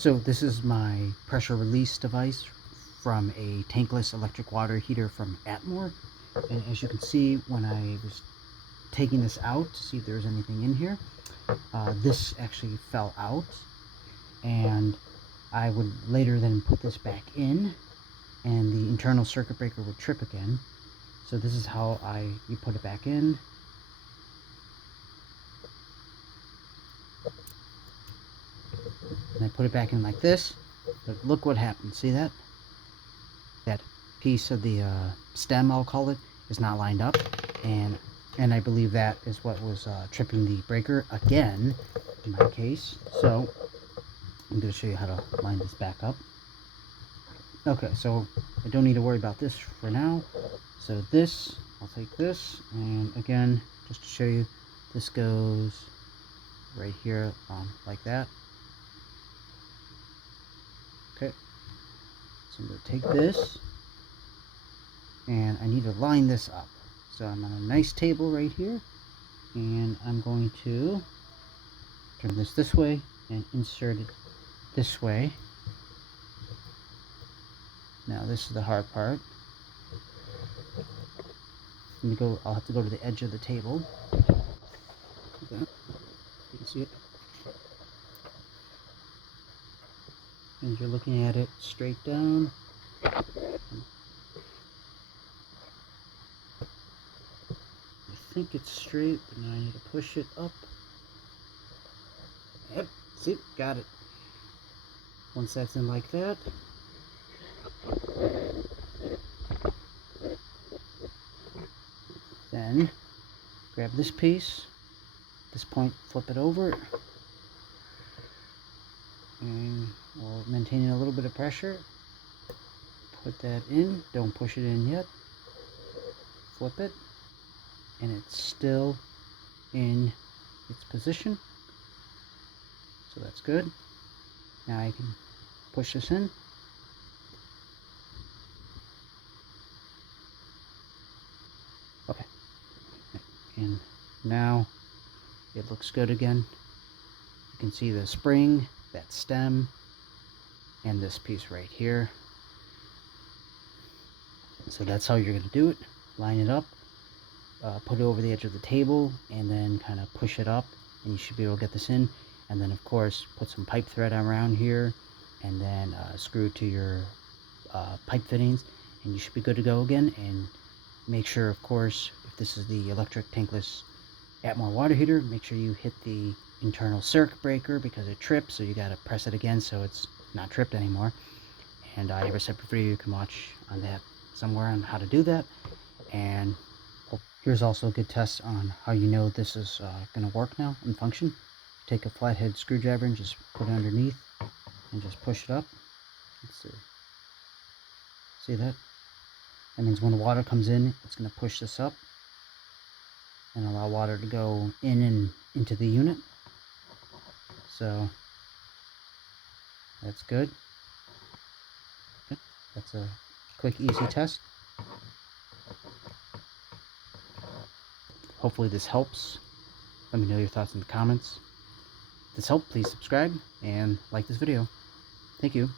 So this is my pressure release device from a tankless electric water heater from Atmor. And as you can see, when I was taking this out to see if there was anything in here, this actually fell out. And I would later then put this back in, and the internal circuit breaker would trip again. So this is how you put it back in. And I put it back in like this, but look what happened. See that? That piece of the stem, I'll call it, is not lined up, and I believe that is what was tripping the breaker again in my case. So I'm going to show you how to line this back up. Okay, so I don't need to worry about this for now. So this, I'll take this, and again, just to show you, this goes right here like that. Okay, so I'm going to take this, and I need to line this up. So I'm on a nice table right here, and I'm going to turn this way and insert it this way. Now this is the hard part. I'll have to go to the edge of the table. Okay. You can see it. And you're looking at it straight down. I think it's straight, but now I need to push it up. Yep, see, got it. Once that's in like that, then grab this piece, this point, flip it over, and while maintaining a little bit of pressure, put that in. Don't push it in yet. Flip it, and it's still in its position. So that's good. Now I can push this in. Okay. And now it looks good again. You can see the spring, that stem, and this piece right here. So that's how you're going to do it. Line it up, put it over the edge of the table, and then kind of push it up, and you should be able to get this in. And then of course put some pipe thread around here, and then screw it to your pipe fittings, and you should be good to go again. And make sure, of course, if this is the electric tankless Atmor water heater, make sure you hit the internal circuit breaker because it trips, so you got to press it again so it's not tripped anymore. And I have a separate video you can watch on that somewhere on how to do that. And here's also a good test on how you know this is going to work now and function. Take a flathead screwdriver and just put it underneath and just push it up. Let's see. See that? That means when the water comes in, it's going to push this up and allow water to go in and into the unit. So that's good. That's a quick, easy test. Hopefully this helps. Let me know your thoughts in the comments. If this helped, please subscribe and like this video. Thank you.